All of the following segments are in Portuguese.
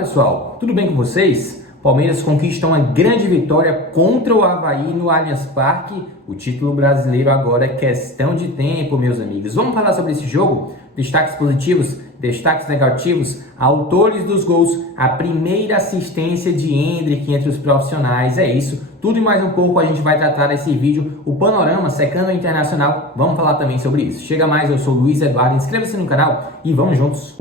Pessoal, tudo bem com vocês? Palmeiras conquista uma grande vitória contra o Avaí no Allianz Parque. O título brasileiro agora é questão de tempo, meus amigos. Vamos falar sobre esse jogo? Destaques positivos, destaques negativos, autores dos gols, a primeira assistência de Endrick entre os profissionais. É isso, tudo e mais um pouco a gente vai tratar nesse vídeo. O panorama secando o Internacional, vamos falar também sobre isso. Chega mais, eu sou o Luiz Eduardo, inscreva-se no canal e vamos juntos.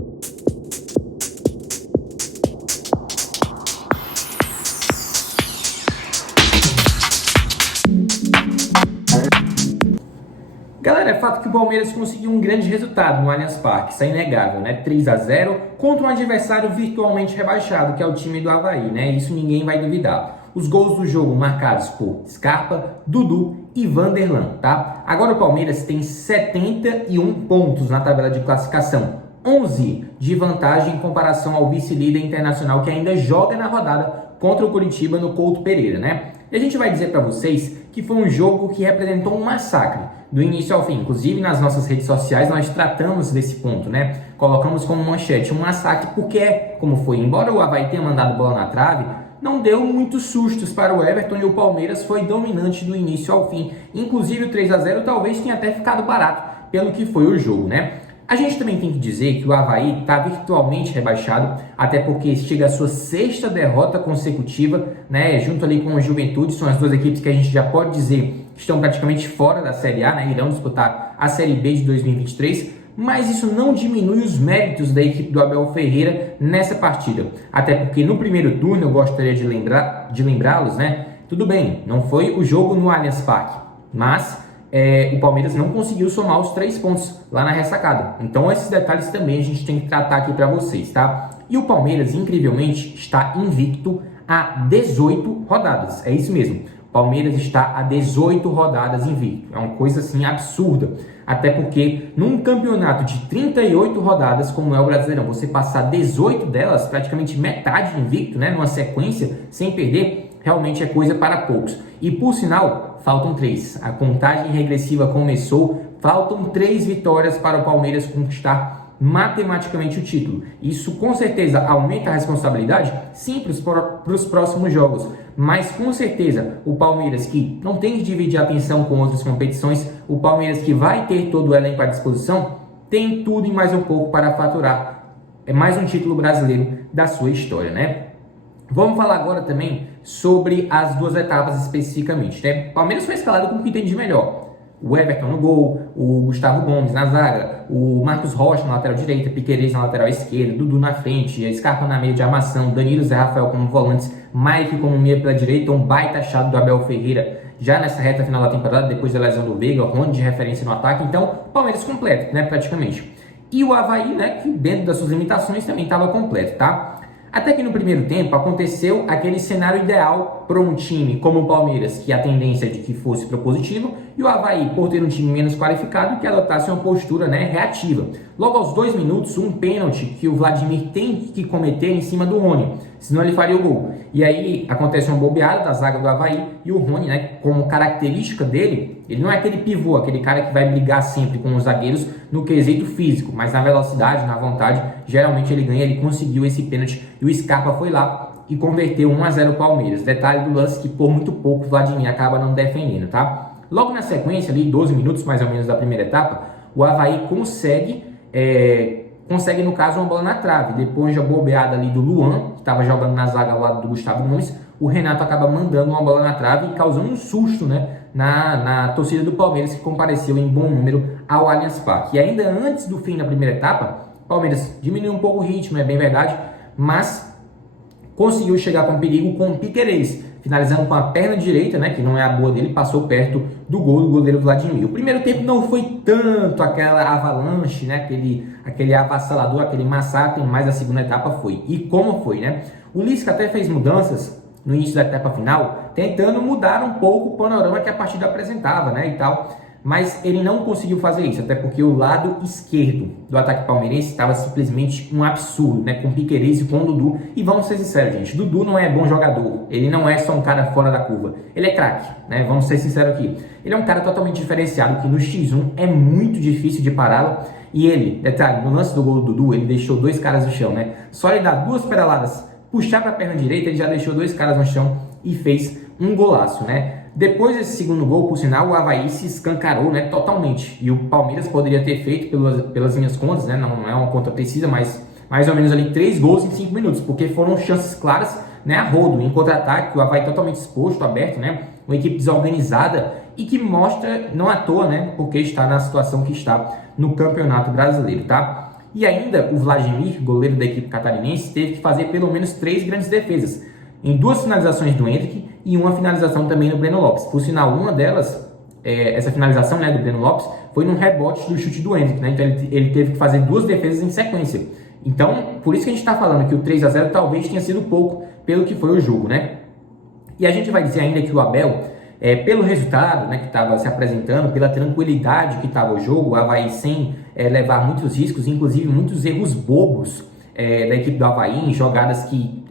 Galera, é fato que o Palmeiras conseguiu um grande resultado no Allianz Parque, isso é inegável, né? 3-0 contra um adversário virtualmente rebaixado, que é o time do Avaí, né? Isso ninguém vai duvidar. Os gols do jogo marcados por Scarpa, Dudu e Vanderlan, tá? Agora o Palmeiras tem 71 pontos na tabela de classificação, 11 de vantagem em comparação ao vice-líder Internacional, que ainda joga na rodada contra o Curitiba no Couto Pereira, né? E a gente vai dizer para vocês que foi um jogo que representou um massacre do início ao fim. Inclusive nas nossas redes sociais nós tratamos desse ponto, né? Colocamos como manchete um massacre porque, como foi, embora o Avaí tenha mandado bola na trave, não deu muitos sustos para o Everton e o Palmeiras foi dominante do início ao fim. Inclusive o 3-0 talvez tenha até ficado barato pelo que foi o jogo, né? A gente também tem que dizer que o Avaí está virtualmente rebaixado, até porque chega a sua sexta derrota consecutiva, né, junto ali com o Juventude. São as duas equipes que a gente já pode dizer que estão praticamente fora da Série A, né, irão disputar a Série B de 2023, mas isso não diminui os méritos da equipe do Abel Ferreira nessa partida, até porque no primeiro turno, eu gostaria de lembrá-los, né, tudo bem, não foi o jogo no Allianz Parque, mas o Palmeiras não conseguiu somar os 3 pontos lá na ressacada. Então esses detalhes também a gente tem que tratar aqui para vocês, tá? E o Palmeiras, incrivelmente, está invicto a 18 rodadas. É isso mesmo. O Palmeiras está a 18 rodadas invicto. É uma coisa assim absurda. Até porque num campeonato de 38 rodadas, como é o Brasileirão, você passar 18 delas, praticamente metade invicto, né, numa sequência, sem perder, realmente é coisa para poucos. E por sinal, faltam 3. A contagem regressiva começou, faltam 3 vitórias para o Palmeiras conquistar matematicamente o título. Isso com certeza aumenta a responsabilidade? Sim, para os próximos jogos. Mas com certeza o Palmeiras, que não tem que dividir a atenção com outras competições, o Palmeiras que vai ter todo o elenco à disposição, tem tudo e mais um pouco para faturar. É mais um título brasileiro da sua história, né? Vamos falar agora também sobre as duas etapas especificamente, né? O Palmeiras foi escalado com o que tem de melhor. O Everton no gol, o Gustavo Gomes na zaga, o Marcos Rocha na lateral direita, Piquerez na lateral esquerda, Dudu na frente, a Scarpa na meia de armação, Danilo e Zé Rafael como volantes, Mike como meia pela direita, um baita achado do Abel Ferreira já nessa reta final da temporada, depois da lesão do Veiga, Rony de referência no ataque. Então, o Palmeiras completo, né, praticamente. E o Avaí, né, que dentro das suas limitações também estava completo, tá? Até que no primeiro tempo aconteceu aquele cenário ideal para um time como o Palmeiras, que a tendência é de que fosse propositivo, e o Avaí, por ter um time menos qualificado, que adotasse uma postura, né, reativa. Logo aos 2 minutos, um pênalti que o Vladimir tem que cometer em cima do Rony, senão ele faria o gol. E aí acontece uma bobeada da zaga do Avaí e o Rony, né, como característica dele, ele não é aquele pivô, aquele cara que vai brigar sempre com os zagueiros no quesito físico, mas na velocidade, na vontade, geralmente ele ganha, ele conseguiu esse pênalti e o Scarpa foi lá e converteu 1-0 o Palmeiras. Detalhe do lance que por muito pouco o Vladimir acaba não defendendo, tá? Logo na sequência, ali 12 minutos mais ou menos da primeira etapa, o Avaí consegue no caso uma bola na trave. Depois da bobeada ali do Luan, que estava jogando na zaga ao lado do Gustavo Gomes, o Renato acaba mandando uma bola na trave e causando um susto, né, na torcida do Palmeiras, que compareceu em bom número ao Allianz Parque. E ainda antes do fim da primeira etapa, o Palmeiras diminuiu um pouco o ritmo, é bem verdade, mas conseguiu chegar com perigo com o Piquerez, finalizando com a perna direita, né, que não é a boa dele, passou perto do gol do goleiro Vladimir. O primeiro tempo não foi tanto aquela avalanche, né, aquele avassalador, aquele massacre, mas a segunda etapa foi. E como foi, né? O Lisca até fez mudanças no início da etapa final, tentando mudar um pouco o panorama que a partida apresentava, né, e tal. Mas ele não conseguiu fazer isso, até porque o lado esquerdo do ataque palmeirense estava simplesmente um absurdo, né? Com Piquerez e com o Dudu. E vamos ser sinceros, gente, Dudu não é bom jogador, ele não é só um cara fora da curva, ele é craque, né? Vamos ser sinceros aqui. Ele é um cara totalmente diferenciado, que no X1 é muito difícil de pará-lo. E ele, detalhe, no lance do gol do Dudu, ele deixou 2 caras no chão, né? Só ele dar 2 pedaladas, puxar para a perna direita, ele já deixou 2 caras no chão e fez um golaço, né? Depois desse segundo gol, por sinal, o Avaí se escancarou, né, totalmente. E o Palmeiras poderia ter feito, pelas minhas contas, né, não é uma conta precisa, mas mais ou menos ali 3 gols em 5 minutos, porque foram chances claras, né, a rodo, em contra-ataque, o Avaí totalmente exposto, aberto, né, uma equipe desorganizada e que mostra, não à toa, né, porque está na situação que está no Campeonato Brasileiro, tá? E ainda o Vladimir, goleiro da equipe catarinense, teve que fazer pelo menos 3 grandes defesas, em 2 finalizações do Hendrick e uma finalização também do Breno Lopes. Por sinal, uma delas, essa finalização, né, do Breno Lopes, foi num rebote do chute do Hendrick, né? Então ele teve que fazer 2 defesas em sequência. Então, por isso que a gente está falando que o 3-0 talvez tenha sido pouco pelo que foi o jogo, né? E a gente vai dizer ainda que o Abel, pelo resultado, né, que estava se apresentando, pela tranquilidade que estava o jogo, o Avaí sem levar muitos riscos, inclusive muitos erros bobos da equipe do Avaí, em jogadas que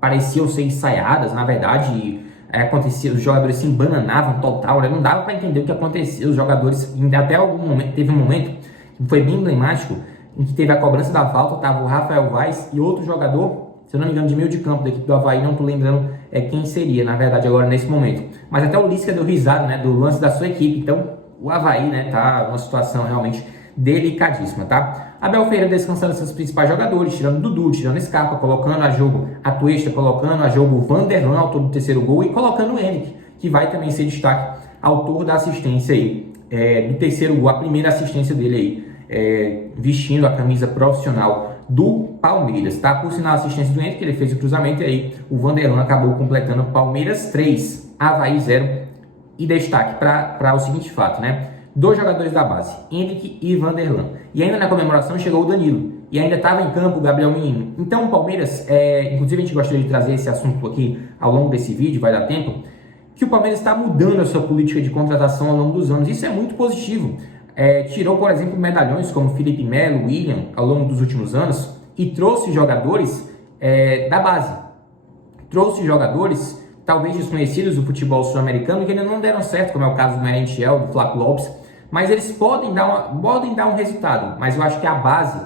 pareciam ser ensaiadas, na verdade, acontecia, os jogadores se embananavam total, né? Não dava para entender o que acontecia, os jogadores, até algum momento, teve um momento que foi bem emblemático, em que teve a cobrança da falta, estava o Rafael Vaz e outro jogador, se eu não me engano, de meio de campo da equipe do Avaí, não estou lembrando quem seria, na verdade, agora nesse momento. Mas até o Lisca deu risada, né, do lance da sua equipe, então o Avaí, né, tá numa situação realmente delicadíssima, tá? Abel Ferreira descansando seus principais jogadores, tirando Dudu, tirando Scarpa, colocando a jogo Atuesta, colocando a jogo Vanderlan, autor do terceiro gol, e colocando o Henrique, que vai também ser destaque, autor da assistência aí, do terceiro gol, a primeira assistência dele aí, vestindo a camisa profissional do Palmeiras, tá? Por sinal, a assistência do Henrique, ele fez o cruzamento e aí o Vanderlan acabou completando Palmeiras 3, Avaí 0, e destaque para o seguinte fato, né? 2 jogadores da base, Henrique e Vanderlan. E ainda na comemoração chegou o Danilo. E ainda estava em campo o Gabriel Menino. Então o Palmeiras, inclusive a gente gostaria de trazer esse assunto aqui ao longo desse vídeo, vai dar tempo, que o Palmeiras está mudando a sua política de contratação ao longo dos anos. Isso é muito positivo. Tirou, por exemplo, medalhões como Felipe Melo, William, ao longo dos últimos anos, e trouxe jogadores da base. Trouxe jogadores talvez desconhecidos do futebol sul-americano, que ainda não deram certo, como é o caso do Merentiel, do Flávio Lopes, mas eles podem dar um resultado. Mas eu acho que a base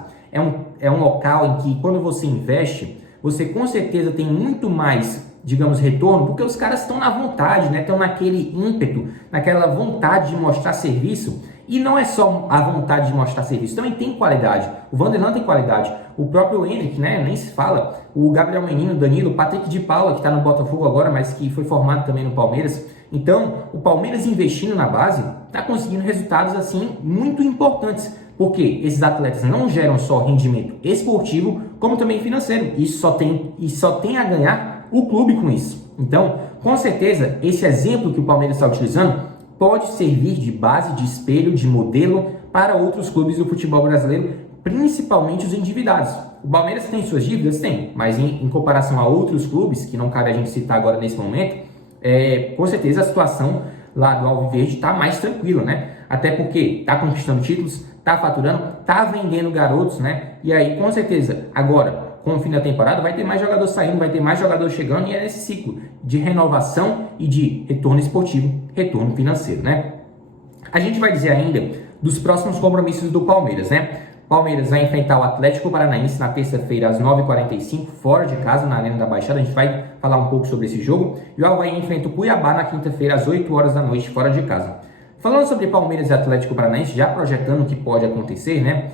é um local em que, quando você investe, você com certeza tem muito mais, digamos, retorno, porque os caras estão na vontade, né? Estão naquele ímpeto, naquela vontade de mostrar serviço. E não é só a vontade de mostrar serviço, também tem qualidade. O Vanderlan tem qualidade. O próprio Hendrick, né, nem se fala. O Gabriel Menino, o Danilo, o Patrick de Paula, que está no Botafogo agora, mas que foi formado também no Palmeiras. Então, o Palmeiras investindo na base está conseguindo resultados assim muito importantes. Porque esses atletas não geram só rendimento esportivo, como também financeiro. Isso só tem a ganhar o clube com isso. Então, com certeza, esse exemplo que o Palmeiras está utilizando pode servir de base, de espelho, de modelo para outros clubes do futebol brasileiro, principalmente os endividados. O Palmeiras tem suas dívidas? Tem, mas em comparação a outros clubes, que não cabe a gente citar agora nesse momento, com certeza a situação lá do Alviverde está mais tranquila, né? Até porque está conquistando títulos, está faturando, está vendendo garotos, né? E aí, com certeza, agora, com o fim da temporada, vai ter mais jogador saindo, vai ter mais jogador chegando, e é esse ciclo de renovação e de retorno esportivo, retorno financeiro, né? A gente vai dizer ainda dos próximos compromissos do Palmeiras, né? Palmeiras vai enfrentar o Atlético Paranaense na terça-feira às 9h45, fora de casa, na Arena da Baixada. A gente vai falar um pouco sobre esse jogo. E o Avaí enfrenta o Cuiabá na quinta-feira às 8h da noite, fora de casa. Falando sobre Palmeiras e Atlético Paranaense, já projetando o que pode acontecer, né?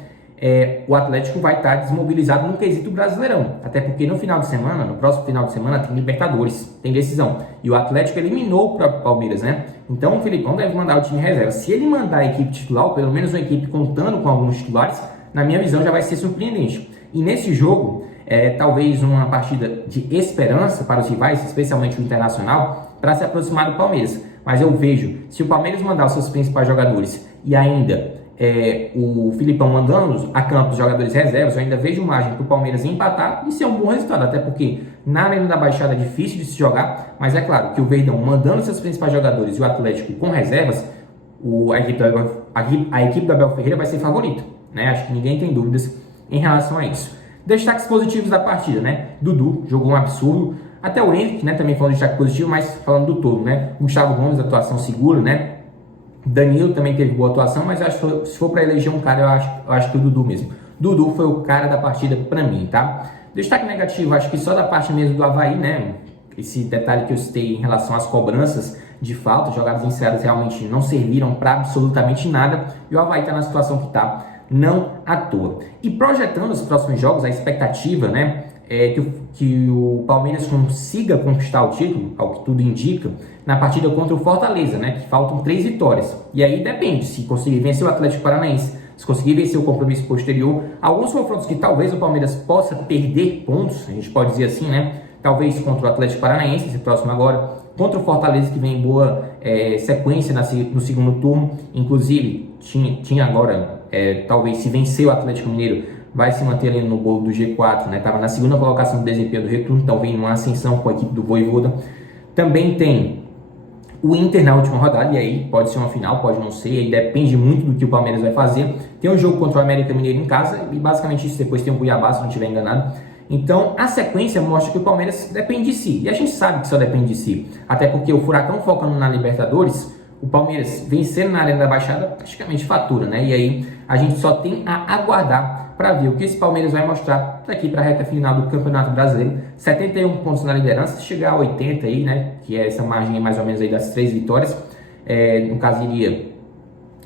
O Atlético vai estar desmobilizado no quesito Brasileirão, até porque no próximo final de semana tem Libertadores, tem decisão, e o Atlético eliminou o próprio Palmeiras, né? Então o Filipão deve mandar o time reserva. Se ele mandar a equipe titular, ou pelo menos uma equipe contando com alguns titulares, na minha visão já vai ser surpreendente. E nesse jogo, talvez uma partida de esperança para os rivais, especialmente o Internacional, para se aproximar do Palmeiras. Mas eu vejo, se o Palmeiras mandar os seus principais jogadores e ainda o Filipão mandando a campo os jogadores reservas, eu ainda vejo margem para o Palmeiras empatar e ser um bom resultado, até porque na Arena da Baixada é difícil de se jogar, mas é claro que o Verdão mandando seus principais jogadores e o Atlético com reservas, a equipe do Abel Ferreira vai ser favorita, né? Acho que ninguém tem dúvidas em relação a isso. Destaques positivos da partida, né? Dudu jogou um absurdo, até o Henrique, né, também falando de destaque positivo, mas falando do todo, né? Gustavo Gomes, atuação segura, né? Danilo também teve boa atuação, mas eu acho que se for para eleger um cara, eu acho que o Dudu mesmo. Dudu foi o cara da partida para mim, tá? Destaque negativo, acho que só da parte mesmo do Avaí, né? Esse detalhe que eu citei em relação às cobranças de falta, jogadas iniciadas realmente não serviram para absolutamente nada, e o Avaí está na situação que está, não à toa. E projetando os próximos jogos, a expectativa, né, é que o Palmeiras consiga conquistar o título, ao que tudo indica, na partida contra o Fortaleza, né, que faltam 3 vitórias. E aí depende, se conseguir vencer o Atlético Paranaense, se conseguir vencer o compromisso posterior, alguns confrontos que talvez o Palmeiras possa perder pontos, a gente pode dizer assim, né, talvez contra o Atlético Paranaense, esse próximo agora, contra o Fortaleza, que vem em boa sequência no segundo turno, inclusive tinha agora, talvez se vencer o Atlético Mineiro, vai se manter ali no bolo do G4, né? Estava na segunda colocação do desempenho do retorno, então vem uma ascensão com a equipe do Vojvoda. Também tem o Inter na última rodada, e aí pode ser uma final, pode não ser, aí depende muito do que o Palmeiras vai fazer. Tem um jogo contra o América Mineiro em casa, e basicamente isso, depois tem o Cuiabá, se não estiver enganado. Então, a sequência mostra que o Palmeiras depende de si, e a gente sabe que só depende de si, até porque o Furacão focando na Libertadores, o Palmeiras vencendo na Arena da Baixada praticamente fatura, né? E aí a gente só tem a aguardar para ver o que esse Palmeiras vai mostrar daqui para a reta final do Campeonato Brasileiro. 71 pontos na liderança, se chegar a 80 aí, né? Que é essa margem mais ou menos aí das 3 vitórias, no caso iria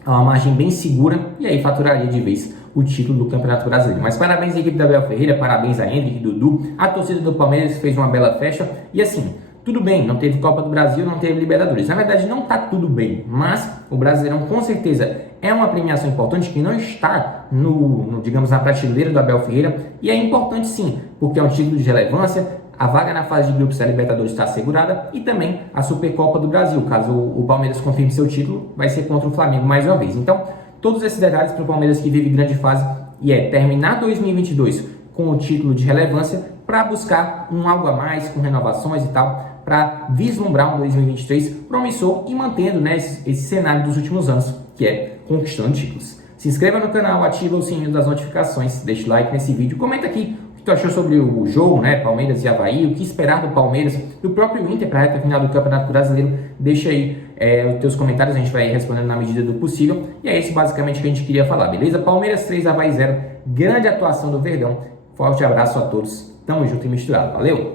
a uma margem bem segura e aí faturaria de vez o título do Campeonato Brasileiro. Mas parabéns à equipe da Abel Ferreira, parabéns a Henrique, Dudu, a torcida do Palmeiras fez uma bela festa e assim, tudo bem, não teve Copa do Brasil, não teve Libertadores. Na verdade, não está tudo bem, mas o Brasileirão com certeza é uma premiação importante que não está digamos, na prateleira do Abel Ferreira, e é importante sim, porque é um título de relevância, a vaga na fase de grupos da Libertadores está assegurada e também a Supercopa do Brasil, caso o Palmeiras confirme seu título, vai ser contra o Flamengo mais uma vez. Então, todos esses detalhes para o Palmeiras que vive grande fase e terminar 2022 com o título de relevância para buscar um algo a mais, com renovações e tal, para vislumbrar um 2023 promissor e mantendo, né, esse cenário dos últimos anos, que é conquistando títulos. Se inscreva no canal, ativa o sininho das notificações, deixa o like nesse vídeo, comenta aqui o que tu achou sobre o jogo, né, Palmeiras e Avaí, o que esperar do Palmeiras, do próprio Inter para a reta final do Campeonato Brasileiro. Deixa aí os teus comentários, a gente vai respondendo na medida do possível. E é isso basicamente que a gente queria falar, beleza? Palmeiras 3, Avaí 0, grande atuação do Verdão. Forte abraço a todos, tamo junto e misturado, valeu!